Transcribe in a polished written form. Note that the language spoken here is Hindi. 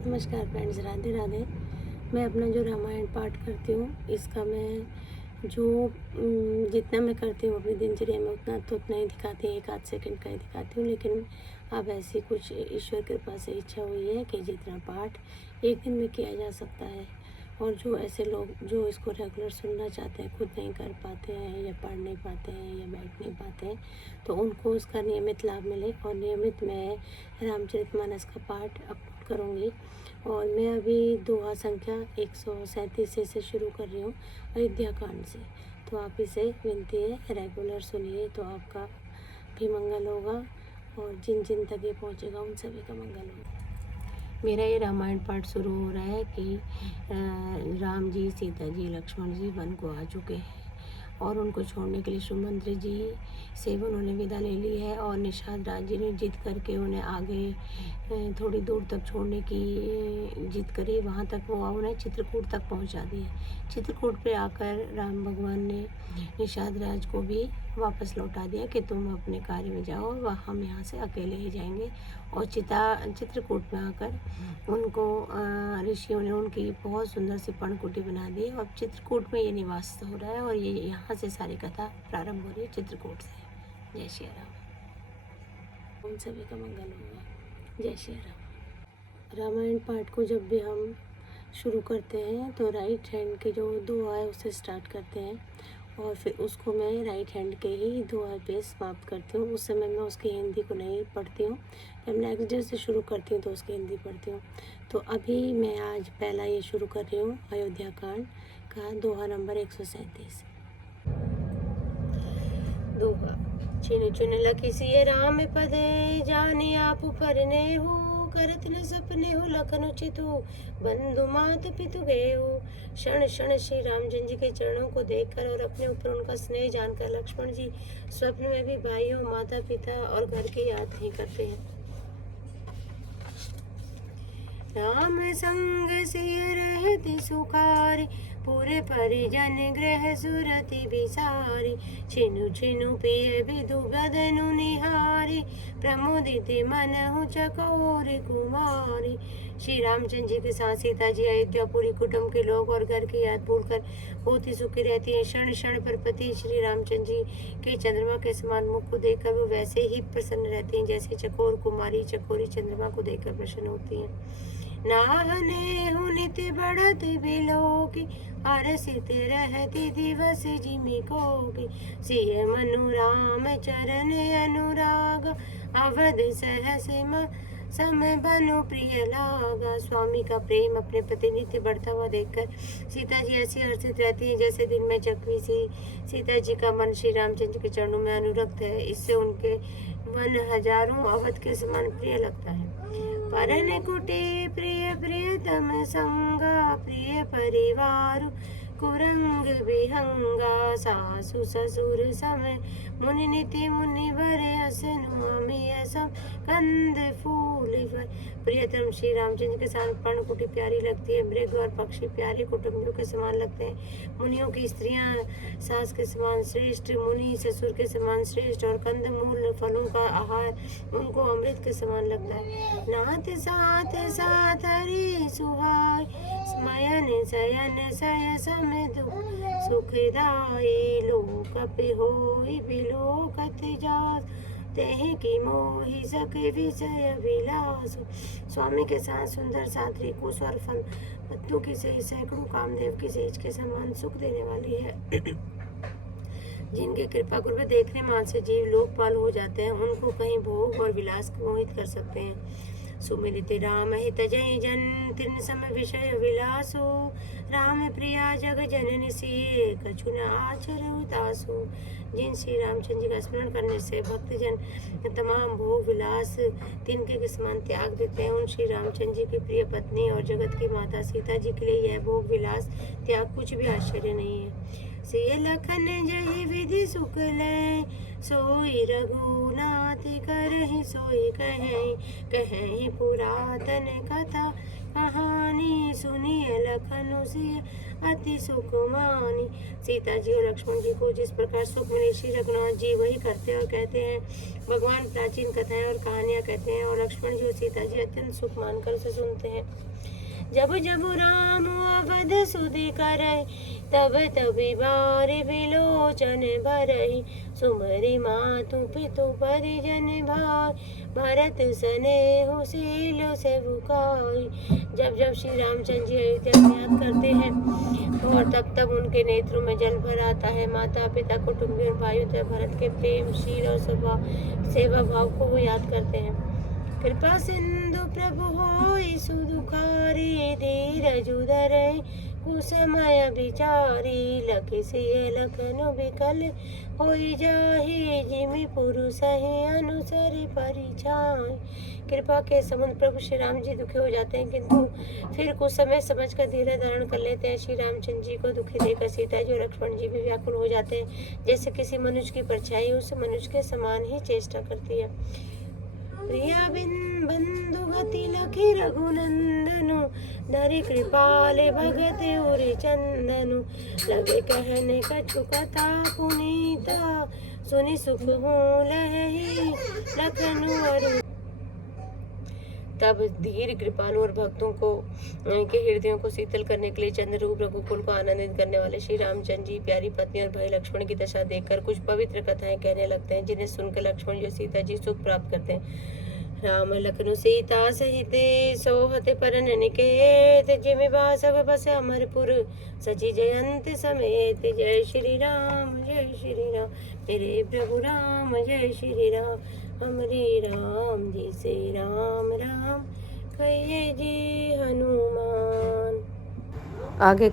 नमस्कार फ्रेंड्स, राधे राधे। मैं अपना जो रामायण पाठ करती हूँ इसका मैं जो जितना मैं करती हूँ अपनी दिनचर्या में उतना ही दिखाती हूँ, 1 आध सेकंड का ही दिखाती हूँ। लेकिन अब ऐसी कुछ ईश्वर कृपा से इच्छा हुई है कि जितना पाठ एक दिन में किया जा सकता है, और जो ऐसे लोग जो इसको रेगुलर सुनना चाहते हैं, खुद नहीं कर पाते हैं या पढ़ नहीं पाते हैं या बैठ नहीं पाते हैं, तो उनको उसका नियमित लाभ मिले। और नियमित मैं रामचरितमानस का पाठ अपलोड करूँगी। और मैं अभी दोहा संख्या 137 से शुरू कर रही हूँ, अयोध्या कांड से। तो आप इसे विनती है रेगुलर सुनिए, तो आपका भी मंगल होगा और जिन जिन तक ये पहुँचेगा उन सभी का मंगल होगा। मेरा ये रामायण पाठ शुरू हो रहा है कि राम जी, सीता जी, लक्ष्मण जी वन को आ चुके हैं और उनको छोड़ने के लिए सुमंत्र जी से उन्होंने विदा ले ली है। और निषाद राज जी ने जिद करके उन्हें आगे थोड़ी दूर तक छोड़ने की जिद करी। वहाँ तक वो उन्हें चित्रकूट तक पहुँचा दिया। चित्रकूट पे आकर राम भगवान ने निषाद राज को भी वापस लौटा दिया कि तुम अपने कार्य में जाओ, वह हम यहाँ से अकेले ही जाएंगे। और चित्रकूट में आकर उनको ऋषियों ने उनकी बहुत सुंदर सी पर्णकुटी बना दी। और चित्रकूट में ये निवास हो रहा है और ये यहाँ से सारी कथा प्रारंभ हो रही है, चित्रकूट से। जय श्री राम। उन सभी का मंगल होगा। जय श्री राम। रामायण पाठ को जब भी हम शुरू करते हैं तो राइट हैंड के जो दोहा है उससे स्टार्ट करते हैं, और फिर उसको मैं राइट हैंड के ही दोहा पे समाप्त करती हूँ। उस समय मैं उसकी हिंदी को नहीं पढ़ती हूँ। जब नेक्स्ट डे से शुरू करती हूँ तो उसकी हिंदी पढ़ती हूँ। तो अभी मैं आज पहला ये शुरू कर रही हूँ, अयोध्या कांड का दोहा नंबर 137। दोहा। छिन चुन लखि सिय राम पदे, जाने आप परने हो, करत न सपने हो लखन चितु, बंधु मात पितु गए हो। क्षण क्षण श्री रामचंद्र जी के चरणों को देखकर और अपने ऊपर उनका स्नेह जानकर लक्ष्मण जी स्वप्न में भी भाइयों, माता पिता और घर की याद नहीं करते हैं। राम संग सिय रहति सुखारी, पूरे परिजन गृह सुरति बिसारी। छिनु छिनु पिय विदु बदनु निहारी, प्रमोदित मनहु चकोर कुमारी। श्री रामचंद्र जी के साथ सीता जी अयोध्या पूरी कुटुंब के लोग और घर की याद भूलकर बहुत ही सुखी रहती है। क्षण क्षण पर पति श्री रामचंद्र जी के चंद्रमा के समान मुख को देखकर वो वैसे ही प्रसन्न रहती हैं जैसे चकोर कुमारी चकोरी चंद्रमा को देखकर प्रसन्न होती हैं। नाहने हु नित्य बढ़त बिलोकी, हरसित रहती दिवस जिमि कोकी। सिय मनु राम चरण अनुराग, अवध सहस समय बनु प्रिय लागा। स्वामी का प्रेम अपने प्रति नित्य बढ़ता हुआ देखकर सीता जी ऐसी हर्षित रहती है जैसे दिन में चकवी सी। सीता जी का मन श्री रामचंद्र के चरणों में अनुरक्त है, इससे उनके मन हजारों अवध के समान प्रिय लगता है। परन कुटी प्रिय प्रियतम संगा, प्रिय परिवार कुरंग विहंगा। सासु ससुर समय मुनि नीति मुनि भरे, असनु अमिय सम कंद फूल भर। प्रियतम श्री रामचंद्र के साथ पर्णकुटी प्यारी लगती है, मृग और पक्षी प्यारे कुटुंबियों के समान लगते हैं। मुनियों की स्त्रियां सास के समान श्रेष्ठ, मुनि ससुर के समान श्रेष्ठ, और कंद मूल फलों का आहार उनको अमृत के समान लगता है। नाथ साथ साथ हरि सुहाय, स्मयन शयन सय समय दुख सुखदाई। लोक पे होई बिलोकत जास, तेहि की मोहि सके विषय विलास। स्वामी के साथ सुंदर सात्री कुश और फल पत्तों की सही सैकड़ों कामदेव की सेज के समान सुख देने वाली है। जिनके कृपा गुरु देखने मान से जीव लोकपाल हो जाते हैं, उनको कहीं भोग और विलास मोहित कर सकते हैं। सुमिलित राम हित जय जन, तिन सम विषय विलासो। राम प्रिया जग जननि सिए, कछु न आचर उदासो। जिन श्री रामचंद्र जी का स्मरण करने से भक्तजन तमाम भोग विलास तिनके के समान त्याग देते हैं, उन श्री रामचंद्र जी की प्रिय पत्नी और जगत की माता सीता जी के लिए यह भोग विलास त्याग कुछ भी आश्चर्य नहीं है। सिय लखन जय विधि सुख लय, सोई रघुनाथ करहि सोई कहें। कहें पुरातन कथा कहानी, सुनिए लखन सिय अति सुख मानी। सीता जी और लक्ष्मण जी को जिस प्रकार सुख मिले श्री रघुनाथ जी वही करते और कहते हैं। भगवान प्राचीन कथाएं और कहानियां कहते हैं और लक्ष्मण जी और सीता जी अत्यंत सुख मानकर उसे सुनते हैं। जब जब राम अवध सुधि करहि, तब तबि बारि बिलोचन भरहि। सुमरि मातु पितु परिजन भाई, भरत स्नेहु शील सेवकाई। जब जब श्री रामचंद्र जी अयोध्या में याद करते हैं और तब तब उनके नेत्रों में जल भर आता है। माता पिता कुटुंबी और भाइयों तथा भरत के प्रेम शील और सेवा भाव को वो याद करते हैं। कृपा सिंधु प्रभु होई सुदुखारी, धीरजु धरई कुसमय विचारी। लखि सिय लखनु बिकल होई जाहि, जिमि पुरुषहि अनुसरि परिछाई। कृपा के समुद्र प्रभु श्री राम जी दुखी हो जाते हैं, किंतु फिर कुछ समय समझकर धीरे धारण कर लेते हैं। श्री रामचंद्र जी को दुखी देखकर सीता जी और लक्ष्मण जी भी व्याकुल हो जाते हैं। जैसे किसी मनुष्य की परछाई उस मनुष्य के समान ही चेष्टा करती है। प्रिया बिन बंधु गति लखी रघुनंदनु, धरि कृपाले भगत उरि चंदनु। लगे कहने कछु कथा पुनीता, सुनि सुख हो लहहि लखनु अरु। तब धीर कृपालु और भक्तों को के हृदयों को शीतल करने के लिए चंद्ररूप रघुकुल को आनंदित करने वाले श्री रामचंद्र जी प्यारी पत्नी और भाई लक्ष्मण की दशा देखकर कुछ पवित्र कथाएं कहने लगते हैं, जिन्हें सुनकर लक्ष्मण जी सीता जी सुख प्राप्त करते हैं। राम लखनु सीता सहिते, सोहते परन निकेत। जिमि बासव बस अमरपुर, सची जयंत समेत। जय श्री राम मेरे प्रभु राम, जय श्री राम हमरे राम जी से राम राम कहिए जी हनुमान। आगे